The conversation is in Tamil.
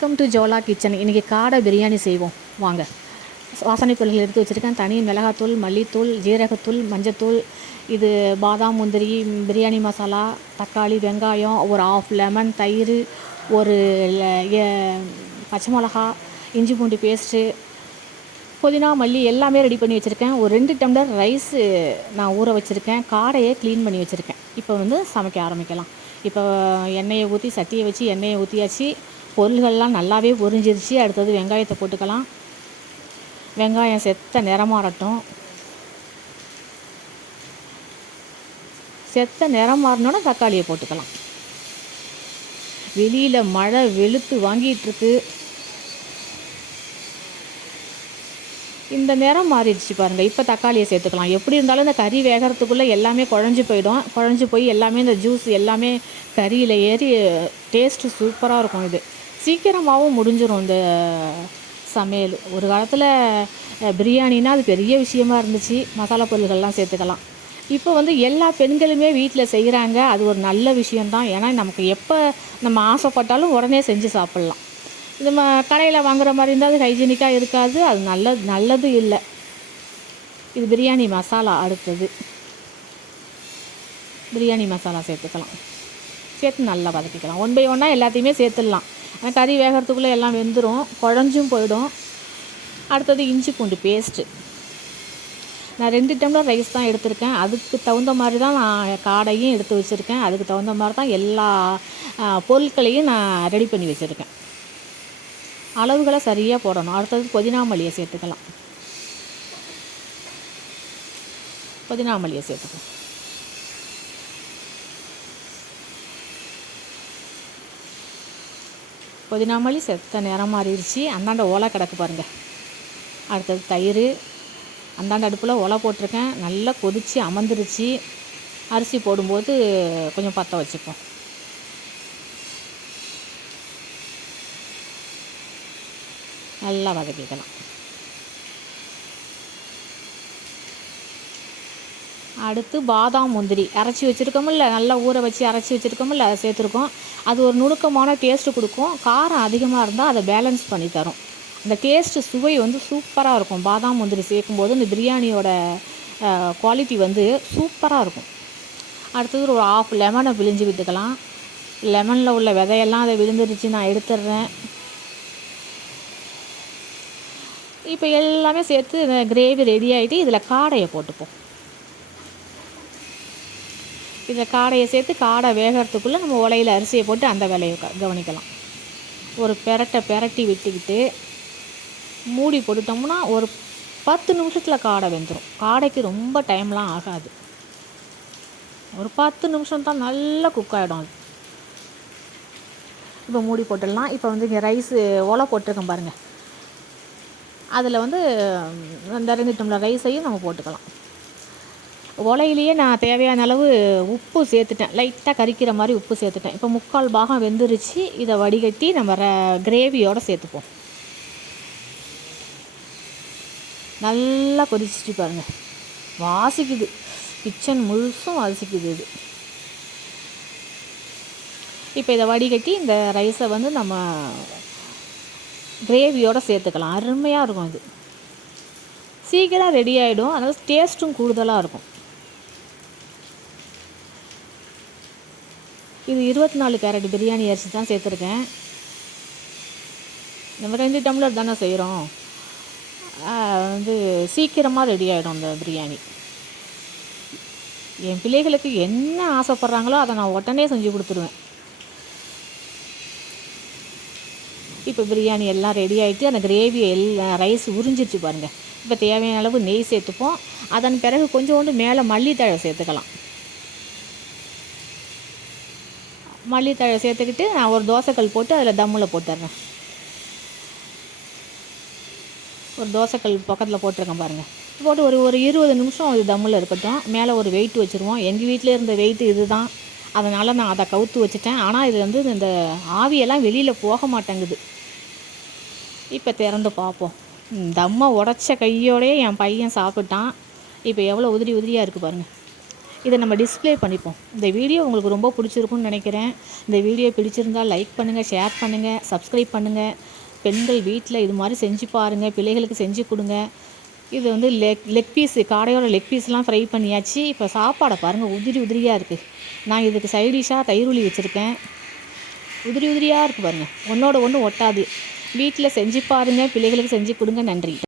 Welcome to ஜோலா kitchen. இன்றைக்கி காடை பிரியாணி செய்வோம் வாங்க. வாசனை பொருட்கள் எடுத்து வச்சுருக்கேன். தனி மிளகாத்தூள், மல்லித்தூள், ஜீரகத்தூள், மஞ்சத்தூள், இது பாதாம், முந்திரி, பிரியாணி மசாலா, தக்காளி, வெங்காயம், ஒரு ஆஃப் லெமன், தயிர், ஒரு பச்சை மிளகா, இஞ்சி பூண்டு பேஸ்ட்டு, புதினா, மல்லி எல்லாமே ரெடி பண்ணி வச்சுருக்கேன். ஒரு 2 டம்ளர் ரைஸு நான் ஊற வச்சுருக்கேன். காடையை க்ளீன் பண்ணி வச்சுருக்கேன். இப்போ சமைக்க ஆரம்பிக்கலாம். இப்போ எண்ணெயை ஊற்றி சட்டியை வச்சு எண்ணெயை ஊற்றியாச்சு. பொருள்கள்லாம் நல்லாவே பொரிஞ்சிருச்சு. அடுத்தது வெங்காயத்தை போட்டுக்கலாம். வெங்காயம் செத்த நிறம் மாறினோட தக்காளியை போட்டுக்கலாம். வெளியில் மழை வெளுத்து வாங்கிட்டுருக்கு. இந்த நிறம் மாறிடுச்சு பாருங்கள். இப்போ தக்காளியை சேர்த்துக்கலாம். எப்படி இருந்தாலும் இந்த கறி வேகிறதுக்குள்ளே எல்லாமே குழஞ்சி போய் எல்லாமே இந்த ஜூஸ் எல்லாமே கறியில் ஏறி டேஸ்ட்டு சூப்பராக இருக்கும். இது சீக்கிரமாகவும் முடிஞ்சிடும் இந்த சமையல். ஒரு காலத்தில் பிரியாணினா அது பெரிய விஷயமா இருந்துச்சு. மசாலா பொருள்கள்லாம் சேர்த்துக்கலாம். இப்போ எல்லா பெண்களுமே வீட்டில் செய்கிறாங்க. அது ஒரு நல்ல விஷயந்தான். ஏன்னா நமக்கு எப்போ நம்ம ஆசைப்பட்டாலும் உடனே செஞ்சு சாப்பிட்லாம். நம்ம கடையில் வாங்குகிற மாதிரி இருந்தால் அது ஹைஜீனிக்காக இருக்காது. அது நல்லது இல்லை. இது பிரியாணி மசாலா. அடுத்தது பிரியாணி மசாலா சேர்த்துக்கலாம். சேர்த்து நல்லா வதக்கிக்கலாம். 1 by 1 எல்லாத்தையுமே சேர்த்துடலாம். ஆனால் கறி வேகிறதுக்குள்ளே எல்லாம் வெந்துடும், குழஞ்சும் போயிடும். அடுத்தது இஞ்சி பூண்டு பேஸ்ட்டு. நான் 2 டம்ளர் ரைஸ் தான் எடுத்திருக்கேன். அதுக்கு தகுந்த மாதிரி தான் நான் காடையும் எடுத்து வச்சுருக்கேன். அதுக்கு தகுந்த மாதிரி தான் எல்லா பொருட்களையும் நான் ரெடி பண்ணி வச்சுருக்கேன். அளவுகளை சரியாக போடணும். அடுத்தது புதினா மல்லியை சேர்த்துக்கலாம். புதினா மல்லியை சேர்த்துக்கலாம். புதினா மல்லி செத்த நிறம் மாறிடுச்சு. அந்தாண்ட ஓலை கிடக்கு பாருங்கள். அடுத்தது தயிர். அந்தாண்ட அடுப்பில் ஓலை போட்டிருக்கேன். நல்லா கொதித்து அமர்ந்துருச்சு. அரிசி போடும்போது கொஞ்சம் பற்ற வச்சுப்போம். நல்லா வதக்கிக்கலாம். அடுத்து பாதாம், முந்திரி அரைச்சி வச்சுருக்கோமில்ல, நல்லா ஊற வச்சு அரைச்சி வச்சுருக்கோமில்ல, அதை சேர்த்துருக்கோம். அது ஒரு நுணுக்கமான டேஸ்ட்டு கொடுக்கும். காரம் அதிகமாக இருந்தால் அதை பேலன்ஸ் பண்ணி தரும். அந்த டேஸ்ட்டு சுவை சூப்பராக இருக்கும். பாதாம், முந்திரி சேர்க்கும்போது இந்த பிரியாணியோட குவாலிட்டி சூப்பராக இருக்கும். அடுத்தது ஒரு ஆஃப் லெமனை பிழிஞ்சு விட்டுக்கலாம். லெமனில் உள்ள விதையெல்லாம் அதை விழுந்துருச்சு, நான் எடுத்துடுறேன். இப்போ எல்லாமே சேர்த்து இந்த கிரேவி ரெடி ஆகிட்டு இதில் காடையை போட்டுப்போம். இதில் காடையை சேர்த்து காடை வேகிறதுக்குள்ளே நம்ம உலையில் அரிசியை போட்டு அந்த வேலையை கவனிக்கலாம். ஒரு பெரட்டி விட்டுக்கிட்டு மூடி போட்டுட்டோம்னா ஒரு 10 நிமிஷத்தில் காடை வெந்துடும். காடைக்கு ரொம்ப டைம்லாம் ஆகாது. ஒரு 10 நிமிஷம் தான் நல்லா குக் ஆகிடும் அது. இப்போ மூடி போட்டுடலாம். இப்போ இங்கே ரைஸு ஒலை போட்டிருக்கேன் பாருங்கள். அதில் அந்த 2 டம்ளர் ரைஸையும் நம்ம போட்டுக்கலாம். உலையிலேயே நான் தேவையான அளவு உப்பு சேர்த்துட்டேன். லைட்டாக கரிக்கிற மாதிரி உப்பு சேர்த்துட்டேன். இப்போ 3/4 பாகம் வெந்துருச்சு. இதை வடிகட்டி நம்ம கிரேவியோடு சேர்த்துப்போம். நல்லா கொதிச்சிட்டு பாருங்கள். வாசிக்குது, கிச்சன் முழுசும் வாசிக்குது இது. இப்போ இதை வடிகட்டி இந்த ரைஸை நம்ம கிரேவியோடு சேர்த்துக்கலாம். அருமையாக இருக்கும். இது சீக்கிரம் ரெடி ஆகிடும். அதனால் டேஸ்ட்டும் கூடுதலாக இருக்கும். இது 24 கேரட் பிரியாணி அரிசி தான் சேர்த்துருக்கேன். நம்ம 2 டம்ளர் தானே செய்கிறோம். சீக்கிரமாக ரெடி ஆகிடும் அந்த பிரியாணி. என் பிள்ளைகளுக்கு என்ன ஆசைப்பட்றாங்களோ அதை நான் உடனே செஞ்சு கொடுத்துருவேன். இப்போ பிரியாணி எல்லாம் ரெடி ஆகிட்டு அந்த கிரேவி ரைஸ் உறிஞ்சிருச்சு பாருங்கள். இப்போ தேவையான அளவு நெய் சேர்த்துப்போம். அதன் பிறகு கொஞ்சோண்டு மேலே மல்லித்தழை சேர்த்துக்கலாம். மல்லித்தழை சேர்த்துக்கிட்டு நான் ஒரு தோசைக்கல் போட்டு அதில் தம்மில் போட்டுடுறேன். ஒரு தோசைக்கல் பக்கத்தில் போட்டிருக்கேன் பாருங்கள். போட்டு ஒரு 20 நிமிஷம் அது தம்மில் இருக்கட்டும். மேலே ஒரு வெயிட் வச்சுருவோம். எங்கள் வீட்டில் இருந்த வெயிட்டு இது தான். அதனால் நான் அதை கவுத்து வச்சுட்டேன். ஆனால் இது இந்த ஆவியெல்லாம் வெளியில் போக மாட்டேங்குது. இப்போ திறந்து பார்ப்போம். தம்மை உடச்ச கையோடையே என் பையன் சாப்பிட்டான். இப்போ எவ்வளோ உதிரியாக இருக்குது பாருங்கள். இதை நம்ம டிஸ்ப்ளே பண்ணிப்போம். இந்த வீடியோ உங்களுக்கு ரொம்ப பிடிச்சிருக்குன்னு நினைக்கிறேன். இந்த வீடியோ பிடிச்சிருந்தால் லைக் பண்ணுங்கள், ஷேர் பண்ணுங்கள், சப்ஸ்கிரைப் பண்ணுங்கள். பெண்கள் வீட்டில் இது மாதிரி செஞ்சு பாருங்கள், பிள்ளைகளுக்கு செஞ்சு கொடுங்க. இது வந்து லெக் பீஸு, காடையோட லெக் பீஸ்லாம் ஃப்ரை பண்ணியாச்சு. இப்போ சாப்பாடை பாருங்கள், உதிரி உதிரியாக இருக்குது. நான் இதுக்கு சைடிஷாக தயிர் வச்சுருக்கேன். உதிரி உதிரியாக இருக்குது பாருங்கள், ஒன்றோட ஒன்று ஒட்டாது. வீட்டில் செஞ்சு பாருங்கள், பிள்ளைகளுக்கு செஞ்சு கொடுங்க. நன்றி.